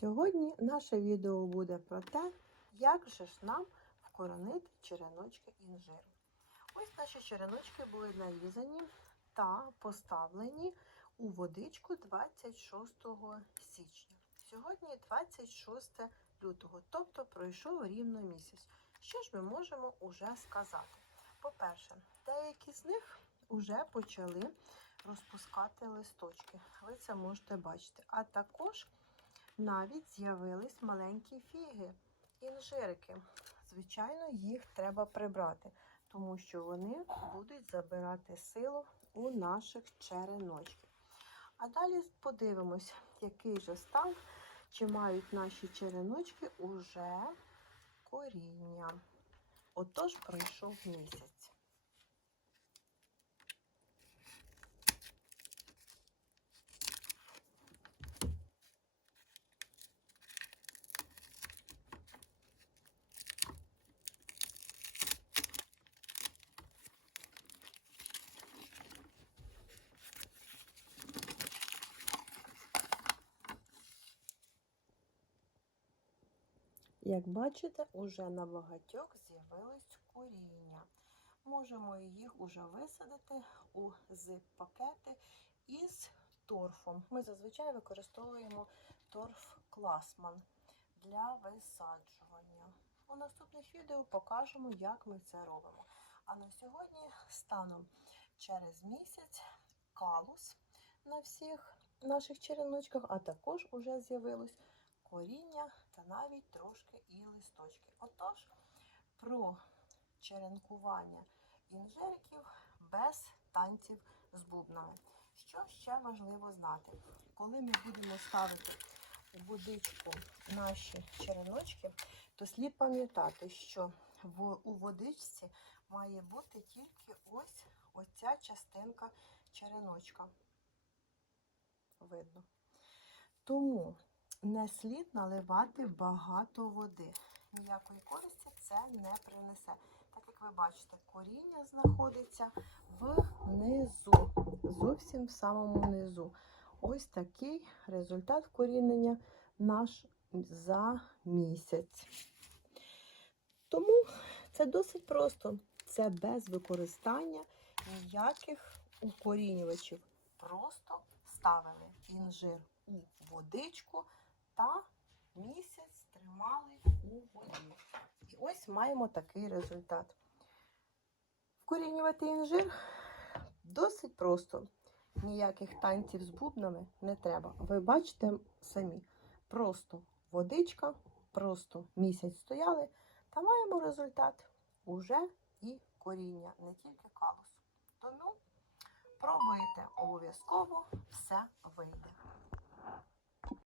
Сьогодні наше відео буде про те, як же ж нам вкоронити череночки інжиру. Ось наші череночки були нарізані та поставлені у водичку 26 січня. Сьогодні 26 лютого, тобто пройшов рівно місяць. Що ж ми можемо уже сказати? По-перше, деякі з них вже почали розпускати листочки. Ви це можете бачити. А також навіть з'явились маленькі фіги, інжирики. Звичайно, їх треба прибрати, тому що вони будуть забирати силу у наших череночків. А далі подивимось, який же стан, чи мають наші череночки уже коріння. Отож пройшов місяць. Як бачите, уже на багатьох з'явилось коріння. Можемо їх уже висадити у зип-пакети із торфом. Ми зазвичай використовуємо торф Класман для висаджування. У наступних відео покажемо, як ми це робимо. А на сьогодні станом через місяць калус на всіх наших череночках, а також уже з'явилось коріння та навіть трошки і листочки. Отож, про черенкування інжириків без танців з бубнами. Що ще важливо знати? Коли ми будемо ставити у водичку наші череночки, то слід пам'ятати, що у водичці має бути тільки ось оця частинка череночка. Видно. Тому не слід наливати багато води. Ніякої користі це не принесе. Так як ви бачите, коріння знаходиться внизу, зовсім в самому низу. Ось такий результат вкорінення наш за місяць. Тому це досить просто. Це без використання ніяких укорінювачів. Просто ставили інжир у водичку та місяць тримали у воді. І ось маємо такий результат. Вкорінювати інжир досить просто. Ніяких танців з бубнами не треба. Ви бачите самі. Просто водичка, просто місяць стояли, та маємо результат уже і коріння, не тільки калус. Тому пробуйте обов'язково все вийде.